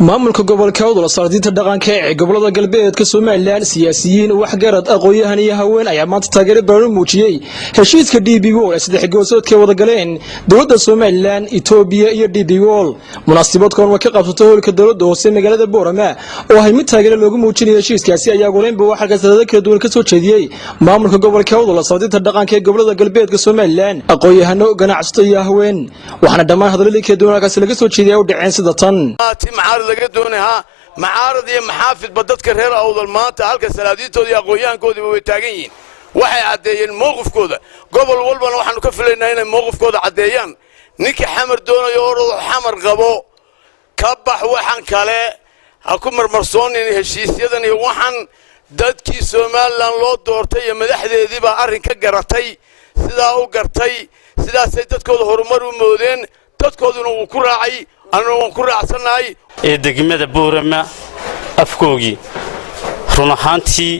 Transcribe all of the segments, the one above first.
maamulka gobolka Awdal Saardiinta dhaqanka ee gobolada galbeedka Soomaaliland siyaasiyiin wax garad aqoon-yahan iyo haween ayaa maanta taageero ballaaran muujiyay heshiiska DPO ee saddex goosoodka wada galeen dowladda Soomaaliland, Itoobiya iyo DPO. Munaasabadkan waa ka qabsatay hoolka dowladda hoose magaalada Boorama oo ay mid taageero loogu muujinayay heshiiskaasi ayaa goleynba waxa ka sadada kala duwan ka soo jeediyay maamulka gobolka Awdal Saardiinta dhaqanka ee gobolada galbeedka Soomaaliland, aqoon-yahano, ganacsato iyo haween waxaana dhammaan hadalladii kala duwankaas laga soo jeediyay u dhaceen sida tan. laga doonayaa macaarad iyo maxaafid badadka reer Awdal maanta halka salaadiintooda iyo aqoon-yahankooda way taagan yihiin waxay cadeeyeen mowqifkooda gobol walbana waxaanu ka filaynaa inay mowqifkooda cadeeyaan ninka xamar doonayo oo xamar qabo ka bax waxan kale ha ku marmarsoonin heshiisyadan iyo waxan dadkii Soomaaliland loo doortay iyo madaxdeedii baa arrin ka garatay sidaa u gartay sidaasay dadkooda horumar u moodeen dadkooduna uu ku raacay anoo ku raacsanahay degmada Boorama afkoogi run ahaantii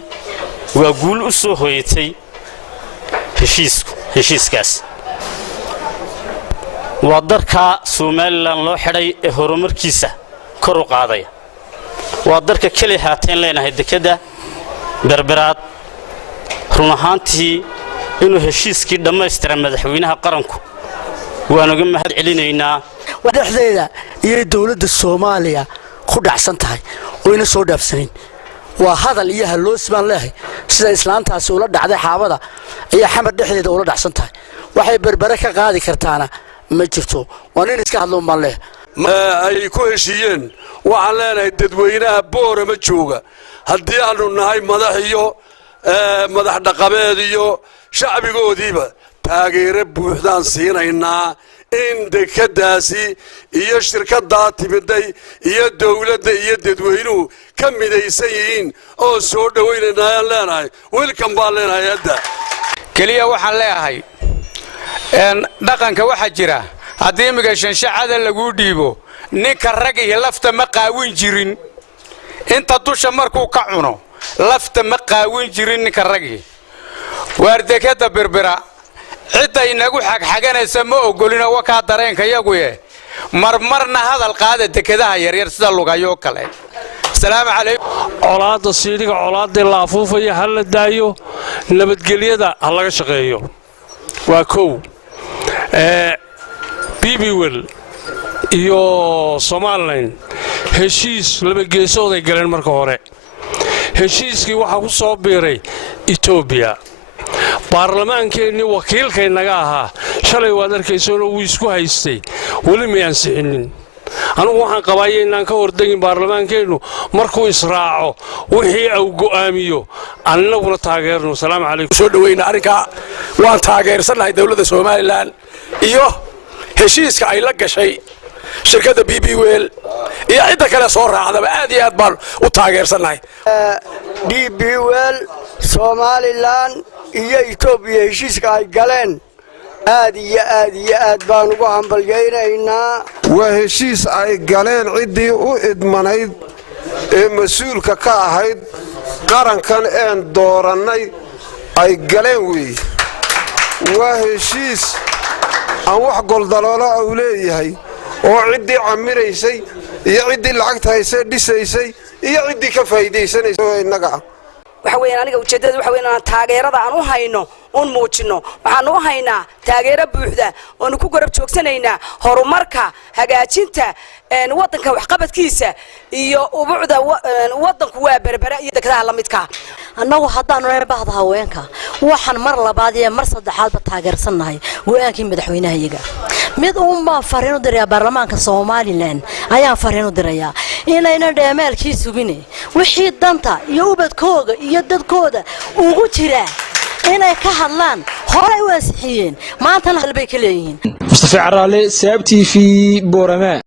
waa guul u soo hoyatay heshiiskaas waa darka Soomaaliland loo xidhay ee horumarkiisa kor u qaaday waa darka kale haateen leenahay dekada berberaad run ahaantii inuu heshiiskii dhammaystiran madaxweynaha qaranku waan uga mahad celinaynaa wadahdeeda iyo dawladda Soomaaliya ku dhacsan tahay oo ina soo dhaafsanin waa hadal iyo haloos baan leeyahay sida islaantaasi ula dhacday xaabada iyo xamar dhexdeeda ula dhacsan tahay waxay berbere ka qaadi kartaana ma jirto waan in iska hadlo baan leeyahay ay ku heshiiyeen waxaan leenahay dadweynaha Boorama jooga haddii aanu nahay madax dhaqameed iyo shacbigoodiiba taageero buuxdaan siinaynaa in dekadaasi iyo shirkadda timiday iyo dawladda iyo dadweynuhu ka midaysan yihiin oo soo dhaweynayaan leenahay welcome baan leenahay hadda kaliya waxaan leeyahay dhaqanka waxa jira haddii imiga shanshacada lagu dhiibo ninka rag iyo lafta ma qaawin jirin inta dusha markuu ka cuno lafta ma qaawin jirin ninka ragi waar dekada berbera cidda inagu xagxaganaysa ma ogolina wakaa dareenka iyaguye marmarna hadal qaada dekadaha yaryar sida lugayo kale salaamu calaykum colaada siiriga colaada la afuufaya hal la daayo nabadgelyada hal laga shaqeeyo waa kow BBWell iyo Somaliland heshiis laba geesood ay galeen marka hore heshiiskii waxa ku soo biiray Itoobiya baarlamaankeeni wakiilkaynaga ahaa shalay waad arkaysoona uu isku haystay wali ma ansixinin anigu waxaan qabaayay inaan ka hordagin baarlamaankeenu markuu israaco wixii uu go'aamiyo annaguna taageerno salaamu calaykum soo dhaweeyna arrinka waan taageersanahay dawladda Soomaaliland iyo heshiiska ay la gashay shirkadda BBWell iyo cidda kale soo raacdaba aad iyo aad baan u taageersanahay DPO Somaliland iyo Itoobiya heshiiska ay galeen aad iyo aad baan ugu hambalyeeynaa waa heshiis ay galeen cidii u idmanayd ee mas'uulka ka ahayd qarankan aan dooranay ay galeen weey waa heshiis aan wax goldaloolo u leeyahay oo cidii camiraysay iyo cidii lacagta haysay dhisaysay iyo cidii ka faa'iideysanaysay inaga waxa weeyaan aniga ujeedada waxa weeyaan taageerada aan u hayno un muujino waxaan u haynaa taageero buuxda oo ku garab joogsanaynaa horumarka hagaajinta wadanka wax qabadkiisa iyo ubuucda wadanku waa berbera iyo dekadaha la midka annagu haddaan reebahda haweenka waxaan mar labaad iyo mar saddexaadba taageersanahay go'aankii madaxweynaha iyaga mid uma fariin u diray baarlamaanka Soomaaliland ayaan fariin u dirayaa inayna dheemeelkii sugine wixii danta iyo ubadkooda iyo dadkooda ugu jira inay ka hadlaan hore u ansixiyeen maanta halbay ka leeyihiin Mustafa Caraale, SAB TV, Boorama.